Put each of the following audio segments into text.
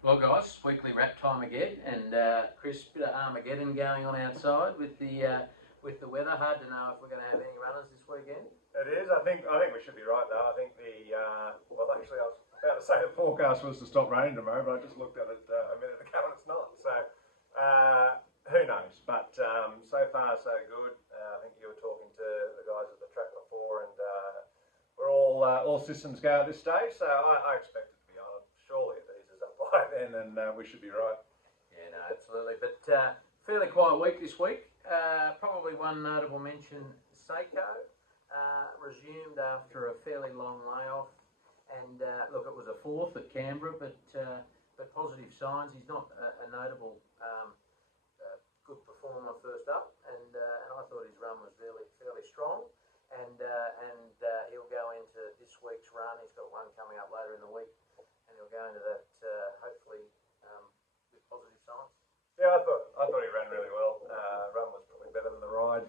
Well, guys, weekly wrap time again, and Chris, bit of Armageddon going on outside with the weather. Hard to know if we're going to have any runners this weekend. It is. I think we should be right though. I think well, actually, I was about to say the forecast was to stop raining tomorrow, but I just looked at it a minute ago and it's not. So who knows? But so far so good. I think you were talking to the guys at the track before, and we're all systems go at this stage. So I expect it to be on. Surely it eases up by then, and we should be right. Yeah, no, absolutely. But fairly quiet week this week. Probably one notable mention: Seiko resumed after a fairly long layoff, and look, it was a fourth at Canberra, but positive signs. He's not a notable good performer first up, and I thought his run was fairly strong. And he'll go into this week's run. He's got one coming up later in the week, and he'll go into that hopefully with positive signs. Yeah, I thought he ran really well. Run was probably better than the ride.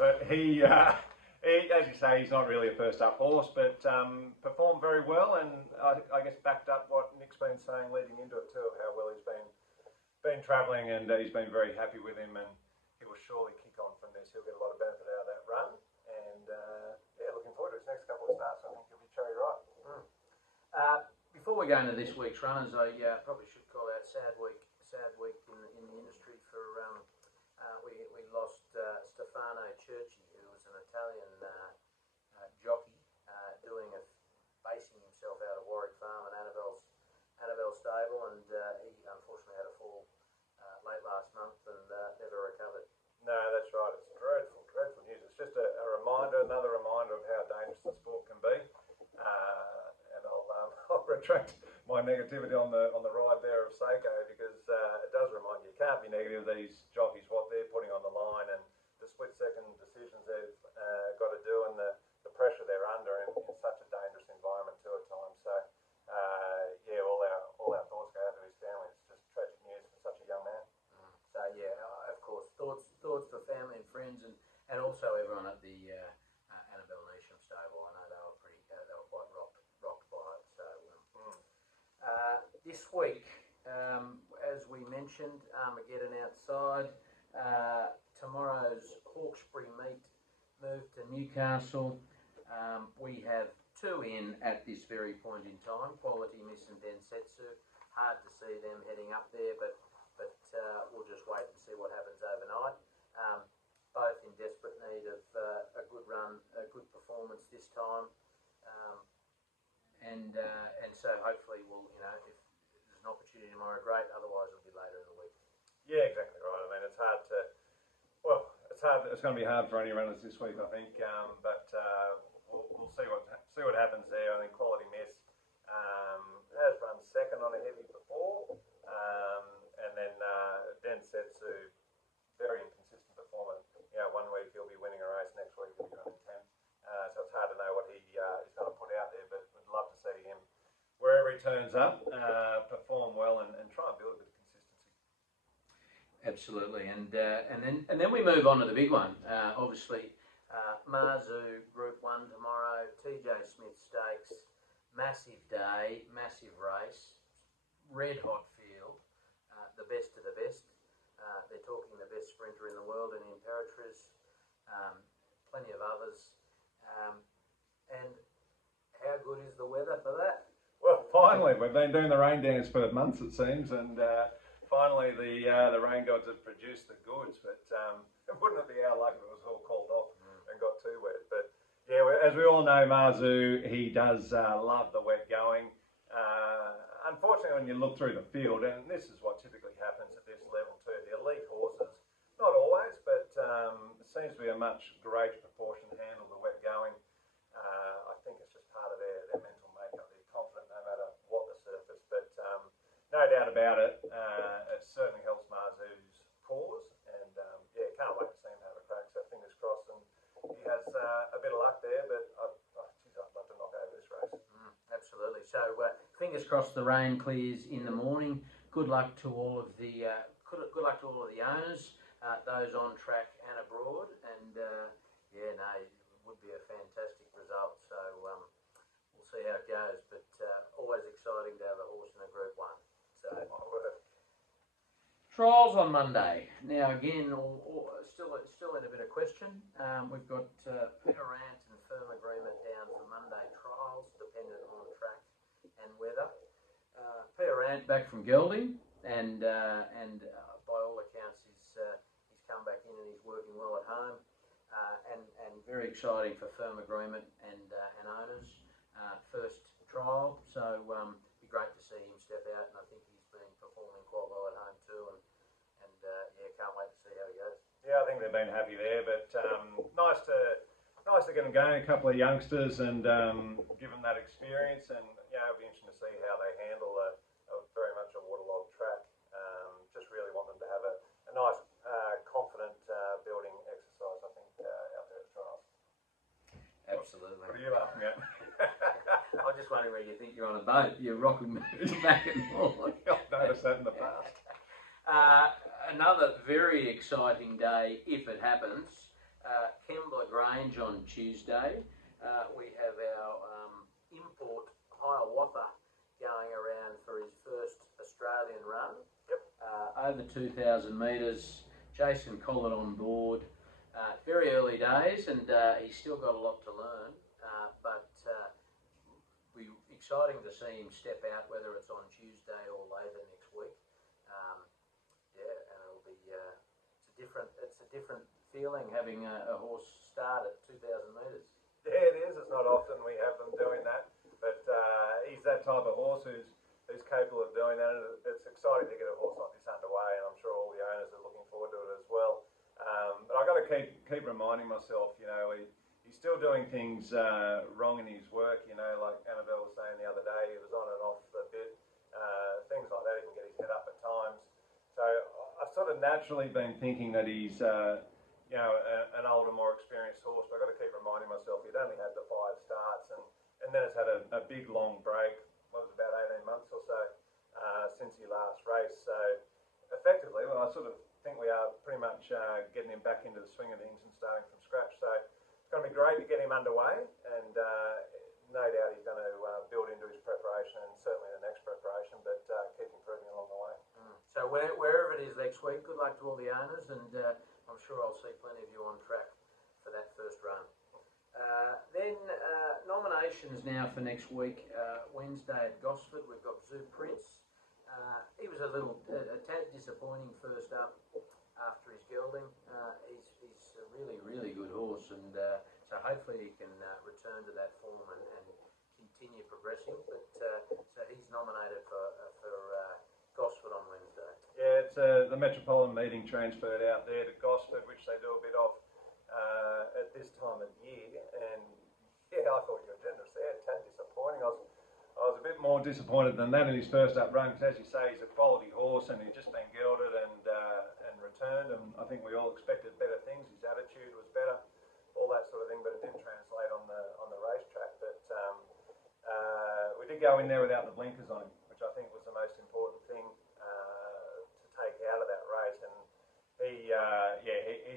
But he, as you say, he's not really a first up horse, but performed very well, and I guess backed up what Nick's been saying leading into it too, of how well he's been travelling, and he's been very happy with him, and he will surely kick on from this. He'll get a lot of benefit out of that run, and yeah, looking forward to his next couple of starts. I think he'll be cherry ripe. Before we go into this week's runners, I probably should call out sad week in the industry for we lost Stefano Cerci, who was an Italian jockey doing basing himself out of Warwick Farm and Annabelle's stable, and he unfortunately had a fall late last month and never recovered. No, that's right. It's dreadful news. It's just another reminder of how dangerous the sport can be. And I'll retract my negativity on the ride there of Seiko, because it does remind you can't be negative. These jockeys, what they're putting on the line, and the split second decisions they've got to do, and the pressure they're under in such a dangerous environment too at times. So yeah, all our thoughts go out to his family. It's just tragic news for such a young man. So yeah, of course, thoughts for family and friends, and also everyone at the Annabelle Neasham stable. I know they were quite rocked by it. So this week, as we mentioned, Armageddon outside. Tomorrow's Hawkesbury meet moved to Newcastle. We have two in at this very point in time: Quality Miss and Densetsu. Hard to see them heading up there, but we'll just wait and see what happens overnight. Both in desperate need of a good run, a good performance this time, and so hopefully we'll, if there's an opportunity tomorrow, great. Otherwise, it'll be later in the week. Yeah, exactly right. I mean, it's hard to. Well, it's hard. It's going to be hard for any runners this week, I think. But we'll see what happens there. I think Quality Miss has run second on a heavy before, and then Densetsu, very inconsistent performer. One week he'll be winning a race, next week he'll be running 10th. So it's hard to know what he is going to put out there. But we'd love to see him wherever he turns up perform well and try and build a bit of consistency. Absolutely, and then we move on to the big one. Obviously, Marzu Group 1 tomorrow, TJ Smith Stakes, massive day, massive race, red hot field, the best of the best. They're talking the best sprinter in the world in Imperatriz, plenty of others. And how good is the weather for that? Well, finally, we've been doing the rain dance for months, it seems, and finally the rain gods have produced the goods. But wouldn't it be our luck if it was all called off and got too wet? But yeah, as we all know, Marzu, he does love the wet going. Unfortunately, when you look through the field, and this is what typically happens at this level too, the elite horses, not always, but it seems to be a much greater proportion handle the wet going. I think it's just part of their mental makeup. They're confident no matter what the surface, but no doubt about it, it certainly helps Marzu's cause, and yeah, can't wait to see him have a crack. So fingers crossed, and he has a bit of luck there, but geez, I'd love to knock over this race. Absolutely. So fingers crossed the rain clears in the morning. Good luck to all of the owners, those on track and abroad, and yeah, no, it would be a fantastic result. So we'll see how it goes, but always exciting to have a horse in a Group 1. Trials on Monday. Now again, still in a bit of question. We've got Peter Rant and firm agreement down for Monday trials, dependent on track and weather. Peter Rant back from Gelding, and by all accounts, he's come back in and he's working well at home, and very exciting for firm agreement and owners. First trial, so be great to see him step out, and I think he's been performing quite well at home too, and yeah, can't wait to see how he goes. Yeah, I think they've been happy there, but nice to get them going. A couple of youngsters and give them that experience, and yeah, it'll be interesting to see how they handle a very much a waterlogged track. Just really want them to have a nice, confident building exercise, I think, out there at trials. Absolutely. What are you laughing at? I'm just wondering where you think you're on a boat. You're rocking back and forth. I've noticed that in the past. Another very exciting day, if it happens, Kembla Grange on Tuesday. We have our import Hiawatha going around for his first Australian run. Yep. Over 2,000 metres. Jason Collett on board. Very early days, and he's still got a lot to learn. But exciting to see him step out, whether it's on Tuesday or later next week. Yeah, and it'll be it's a different feeling having a horse start at 2,000 metres. Yeah, it is. It's not often we have them doing that, but he's that type of horse who's capable of doing that. And it's exciting to get a horse like this underway, and I'm sure all the owners are looking forward to it as well. But I've got to keep reminding myself, he's still doing things wrong in his work. Like Annabelle was saying the other day, he was on and off a bit, things like that. He can get his head up at times. So I've sort of naturally been thinking that he's, an older, more experienced horse. But I've got to keep reminding myself he'd only had the 5 starts, and then it's had a big long break. What was it, about 18 months or so since he last raced. So effectively, I sort of think we are pretty much getting him back into the swing of things and starting from scratch. So it's going to be great to get him underway, and no doubt he's going to build into his preparation and certainly the next preparation, but keep improving along the way. So wherever it is next week, good luck to all the owners, and I'm sure I'll see plenty of you on track for that first run. Then nominations now for next week. Wednesday at Gosford, we've got Zoo Prince. He was a tad disappointing first up after his gelding. He's a really good horse, and so hopefully he can return to that form and continue progressing. But so he's nominated for Gosford on Wednesday. Yeah, it's the Metropolitan meeting transferred out there to Gosford, which they do a bit of at this time of year. And yeah, I thought you were generous there. Tad disappointing. I was a bit more disappointed than that in his first up run, because as you say, he's a quality horse and he's just been gelded and returned, and I think we all expected better things. His attitude was better, all that sort of thing, but it didn't translate on the racetrack. But we did go in there without the blinkers on him, which I think was the most important thing to take out of that race. And he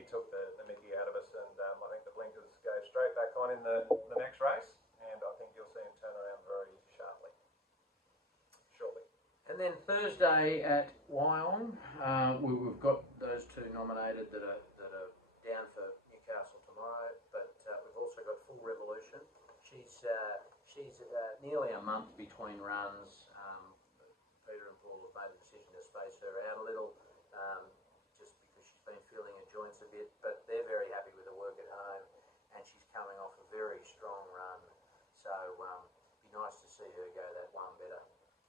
took the mickey out of us, and I think the blinkers go straight back on in the next race, and I think you'll see him turn around very shortly. And then Thursday at Wyong, we've got those 2 nominated that are down for Newcastle tomorrow, but we've also got Full Revolution. She's nearly a month between runs. Peter and Paul have made the decision to space her out a little, just because she's been feeling her joints a bit, but they're very happy with her work at home, and she's coming off a very strong run, so be nice to see her go that one better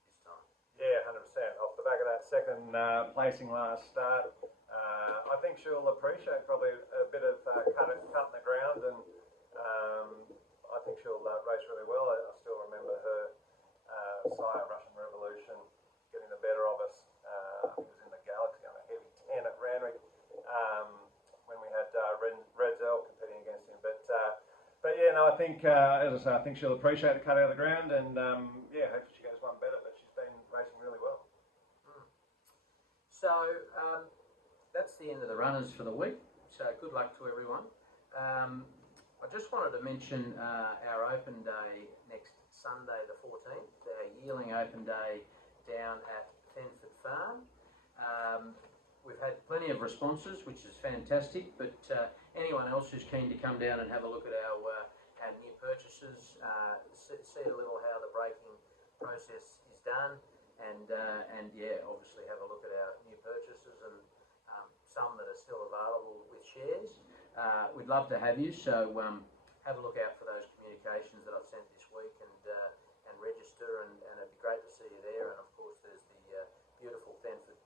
this time. Yeah, 100%. Off the back of that second placing last start, I think she'll appreciate probably a bit of cutting the ground, and I think she'll race really well. I still remember her sire, Russian Revolution, getting the better of us. I think it was in the Galaxy on a heavy 10 at Randwick when we had Redzel competing against him. But yeah, no, I think, as I say, I think she'll appreciate the cut out of the ground, and hopefully she goes one better, but she's been racing really well. So that's the end of the runners for the week, so good luck to everyone. I just wanted to mention our open day next Sunday the 14th, our yearling open day down at Thenford Farm. we've had plenty of responses, which is fantastic. But anyone else who's keen to come down and have a look at our new purchases, see a little how the breaking process is done, and yeah, obviously have a look at our new purchases and some that are still available with shares. We'd love to have you, so have a look out for those communications that I've sent this week, and register, and it'd be great to see you there. And of course, there's the beautiful Thenford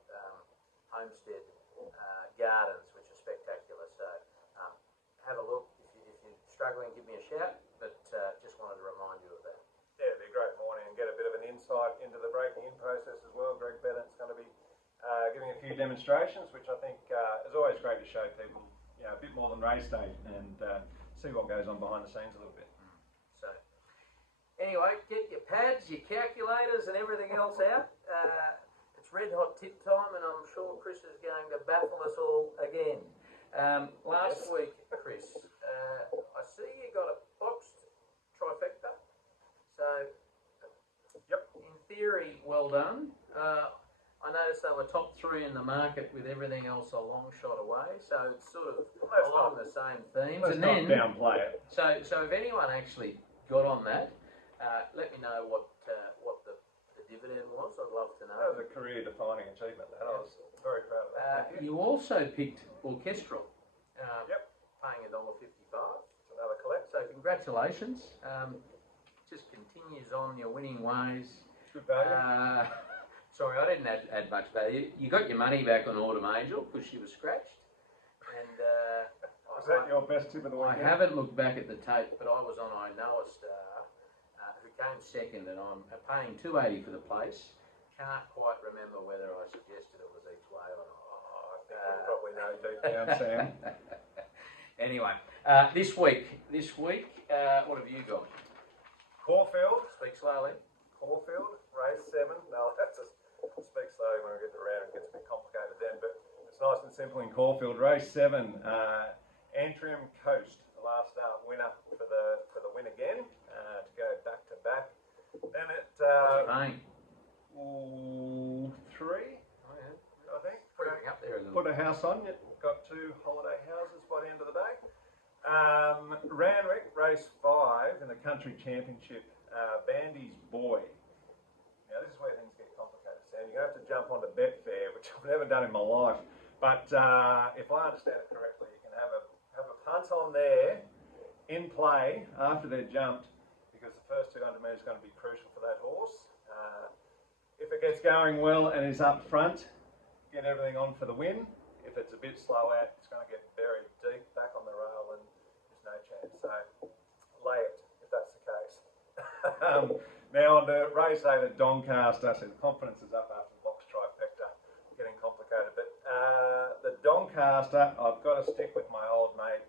Homestead Gardens, which are spectacular. So have a look. If you're struggling, give me a shout. But just wanted to remind you of that. Yeah, it'd be a great morning and get a bit of an insight into the breaking in process as well. Greg Bennett's going to be giving a few demonstrations, which I think is always great to show people, a bit more than race day, and see what goes on behind the scenes a little bit. So anyway, get your pads, your calculators, and everything else out. It's red hot tip time, and I'm sure Chris is going to baffle us all again. Last week, Chris, I see you got a boxed trifecta. So, yep. In theory, well done. I noticed they were top 3 in the market, with everything else a long shot away. So it's sort of along the same themes. Let's not downplay it. So if anyone actually got on that, let me know what the dividend was. I'd love to know. That was a career-defining achievement. That I was very proud of that. You also picked Orchestral. Yep. Paying $1.55. It's another collect. So congratulations. Just continues on your winning ways. Good value. Sorry, I didn't add much value. You got your money back on Autumn Angel because she was scratched. And was that your best tip of the weekend? I haven't looked back at the tape, but I was on I Know a Star, who came second, and I'm paying $2.80 for the place. Can't quite remember whether I suggested it was each way or not. I think you probably know deep down, Sam. Anyway, this week, what have you got? Caulfield. Speak slowly. Caulfield, race 7. No, that's just speak slowly when we get around. It gets a bit complicated then, but it's nice and simple in Caulfield. Race 7, Antrim Coast, the last start winner for the win again, to go back to back. Then it What's it paying? 3, I think. Creeping up there a little. Put a house on. Got 2 holiday houses by the end of the day. Randwick, race 5 in the country championship. Bandy's Boy. Now this is where things get complicated, Sam. You're going to have to jump onto Betfair, which I've never done in my life. But if I understand it correctly, you can have a punt on there in play after they're jumped, because the first 200 metres is going to be crucial for that horse. If it gets going well and is up front, get everything on for the win. If it's a bit slow out, it's going to get buried deep back on the rail, and there's no chance. So lay it if that's the case. Now on to race 8 at Doncaster. So the confidence is up after the box trifecta, getting complicated. But the Doncaster, I've got to stick with my old mate,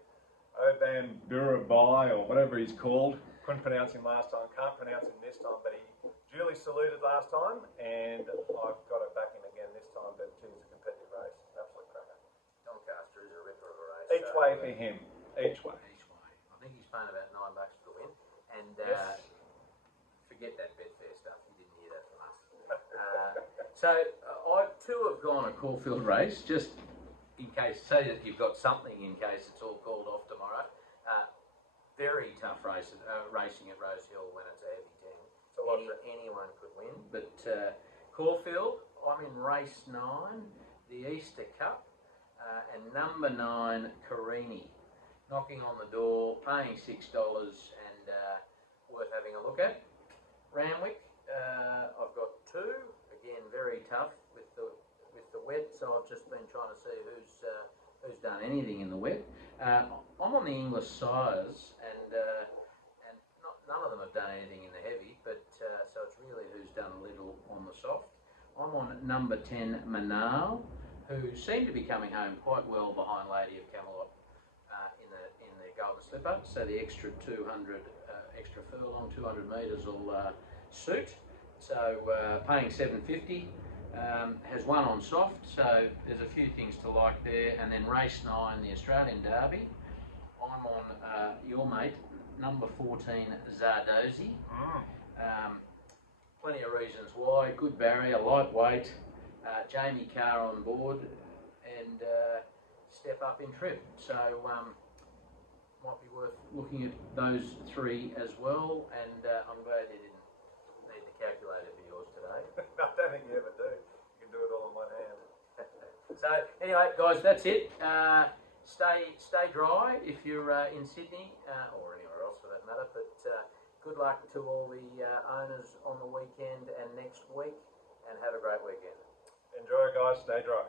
Oban Burabai, or whatever he's called. Couldn't pronounce him last time, can't pronounce him this time, but he duly saluted last time, and I've got to back him again this time. But geez, it's a competitive race, absolute cracker. Doncaster is a ripper of a race. Each way for him, each way. Each way. I think he's paying about $9 for the win. And Yes. Forget that Betfair stuff. You didn't hear that from us. So I too have gone a Caulfield race, just in case. Say that you've got something in case it's all called off tomorrow. Very tough racing at Rose Hill when it's a heavy team. Anyone could win, but Caulfield, I'm in race 9, the Easter Cup, and number 9, Carini, knocking on the door, paying $6, and worth having a look at. Randwick, I've got 2, again very tough with the wet, so I've just been trying to see who's done anything in the wet. I'm on the English sires, and none of them have done anything in the heavy, but so it's really who's done a little on the soft. I'm on number 10, Manal, who seemed to be coming home quite well behind Lady of Camelot in the Golden Slipper. So the extra 200, extra furlong, 200 metres will suit. So paying $7.50. Has won on soft, so there's a few things to like there. And then race 9, the Australian Derby. I'm on your mate, number 14, Zardozi. Plenty of reasons why. Good barrier, lightweight. Jamie Carr on board. and step up in trip. So might be worth looking at those three as well. And I'm glad you didn't need the calculator for yours today. I don't think you ever do. You can do it all in one hand. So anyway, guys, that's it. Stay dry if you're in Sydney or anywhere else for that matter. But good luck to all the owners on the weekend and next week, and have a great weekend. Enjoy, guys. Stay dry.